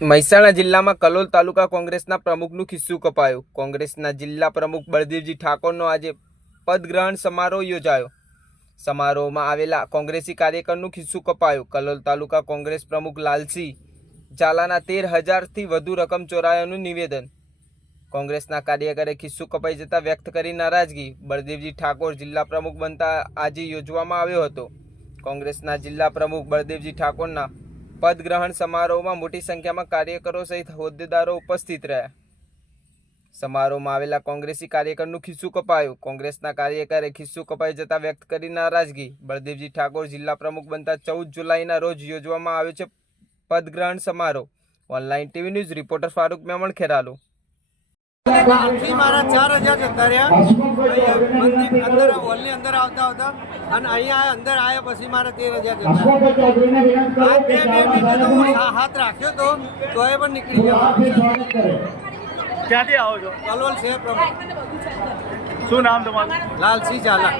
મહેસાણા જિલ્લામાં કલોલ તાલુકા કોંગ્રેસના પ્રમુખનું ખિસ્સું કપાયું. કોંગ્રેસના જિલ્લા પ્રમુખ બળદેવજી ઠાકોરનો આજે પદગ્રહણ સમારોહ યોજાયો. સમારોહમાં આવેલા કોંગ્રેસી કાર્યકરનું ખિસ્સું કપાયું. કલોલ તાલુકા કોંગ્રેસ પ્રમુખ લાલસિંહ ઝાલાના તેર હજારથી વધુ રકમ ચોરાયાનું નિવેદન. કોંગ્રેસના કાર્યકરે ખિસ્સું કપાઈ જતાં વ્યક્ત કરી નારાજગી. બળદેવજી ઠાકોર જિલ્લા પ્રમુખ બનતા આજે યોજવામાં આવ્યો હતો. કોંગ્રેસના જિલ્લા પ્રમુખ બળદેવજી ઠાકોરના પદગ્રહણ સમારોહમાં મોટી સંખ્યામાં કાર્યકરો સહિત હોદ્દેદારો ઉપસ્થિત રહ્યા. સમારોહમાં આવેલા કોંગ્રેસી કાર્યકરનું ખિસ્સું કપાયું. કોંગ્રેસના કાર્યકરે ખિસ્સું કપાઈ જતા વ્યક્ત કરી નારાજગી. બળદેવજી ઠાકોર જિલ્લા પ્રમુખ બનતા ચૌદ જુલાઈના રોજ યોજવામાં આવ્યો છે પદગ્રહણ સમારોહ. Online TV news reporter Farooq Memon Kheralu. આજથી મારા ચાર હજાર જતા રહ્યા અહીંયા મંદિર અંદર હોલની અંદર આવતા આવતા અને અહીંયા અંદર આવ્યા પછી મારા તેર હજાર જતા આ બે બે મિનિટે હા- હાથ રાખ્યો તો તો એ પણ નીકળી ગયો ક્યાંથી આવો છો? કલોલ છે પ્રમુખ શું નામ તમારું? લાલસિંહ ઝાલા.